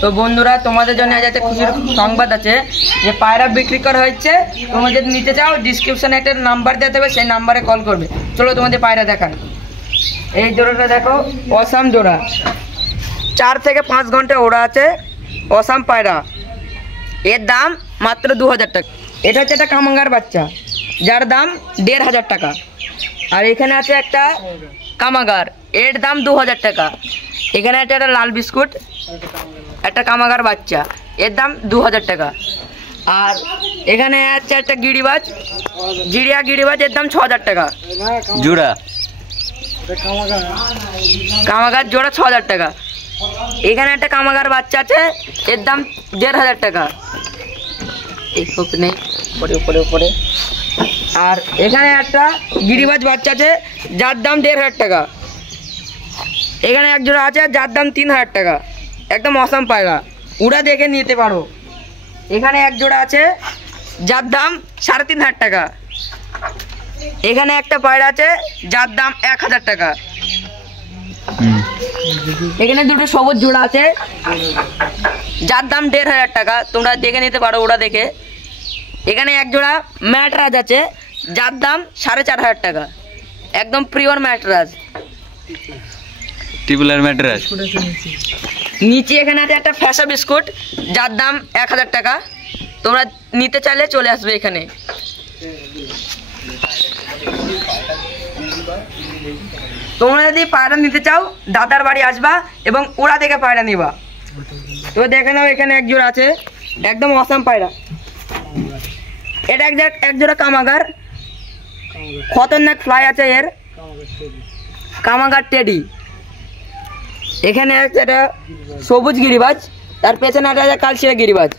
তো বন্ধুরা তোমাদের জন্য আজ একটা খুশির সংবাদ আছে যে পায়রা বিক্রি করা হচ্ছে। তোমরা যদি নিতে চাও ডিসক্রিপশনে একটা নাম্বার দেওয়া থাকবে, সেই নাম্বারে কল করবে। চলো তোমাদের পায়রা দেখান। এই জোড়াটা দেখো, অসাম জোড়া, 4 থেকে 5 ঘন্টা ওড়া আছে, অসাম পায়রা। এর দাম মাত্র 2000 টাকা। এটা হচ্ছে একটা কামাঙ্গার বাচ্চা, যার দাম 1500 টাকা। আর এখানে আছে একটা কামাগার, এর দাম 2000 টাকা। এখানে একটা লাল বিস্কুট, একটা কামাগার বাচ্চা, এর দাম 2000 টাকা। আর এখানে আছে একটা গিরিবাজ, গিরিবাজ, এর দাম 6000 টাকা জোড়া। কামাগার জোড়া 6000 টাকা। এখানে একটা কামাগার বাচ্চা আছে, এর দাম 1500 টাকা। এই সব নেই, উপরে উপরে। আর এখানে একটা গিরিবাজ বাচ্চা আছে, যার দাম 1500 টাকা। এখানে এক জোড়া আছে, যার দাম 3000 টাকা। একদম অসাম পায়রা, উড়া দেখে নিতে পারো। এখানে এক জোড়া আছে, যার দাম 3500 টাকা। এখানে একটা পায়রা আছে, যার দাম 1000 টাকা। এখানে দুটো সবুজ জোড়া আছে, যার দাম 1500 টাকা। তোমরা দেখে নিতে পারো ওরা দেখে। এখানে এক জোড়া ম্যাটরাজ আছে, যার দাম 4500 টাকা। একদম পিওর ম্যাটরাজ, টিপুলার ম্যাটরাজ। নিচে এখানে আছে একটা ফ্যাশা বিস্কুট, যার দাম 1000 টাকা। তোমরা নিতে চাইলে চলে আসবে এখানে। তোমরা যদি পায়রা নিতে চাও দাদার বাড়ি আসবা এবং ওরা দেখে পায়রা নিবা। তো দেখে নাও, এখানে এক জোড়া আছে, একদম অসাম পায়রা। এটা এক জোড়া কামাগার, খতরনাক ফ্লাই আছে এর, কামাগার টেডি। এখানে একটা সবুজ গিরিবাজ, তার পেছনে একটা কালশিরা গিরিবাজ।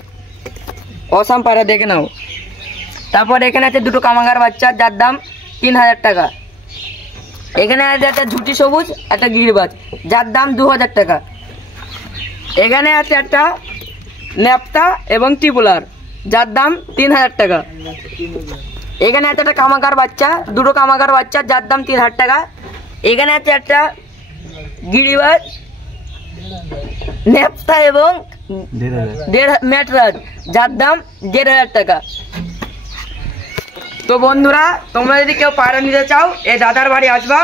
অসাম পায়রা, দেখে নাও। তারপর এখানে আছে দুটো কামাগার বাচ্চা, যার দাম 3000 টাকা। এখানে আছে একটা ঝুটি সবুজ, একটা গিরিবাজ, যার দাম 2000 টাকা। এখানে আছে একটা ন্যাপতা এবং টিপুলার, যার দাম 3000 টাকা। এখানে আছে একটা কামাগার বাচ্চা, দুটো কামাগার বাচ্চা, যার দাম 3000 টাকা। এখানে আছে একটা গিরিবাজ, ন্যাপতা এবং ম্যাটরাজ, যার দাম 1500 টাকা। তো বন্ধুরা, তোমরা যদি কেউ পায়রা নিতে চাও এই দাদার বাড়ি আসবা,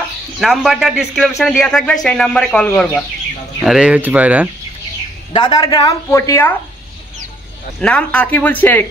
নাম্বারটা ডিসক্রিপশনে দেওয়া থাকবে, সেই নাম্বারে কল করবা। আরে এই হচ্ছে পায়রা। দাদার গ্রাম পটিয়া, নাম আকিবুল শেখ।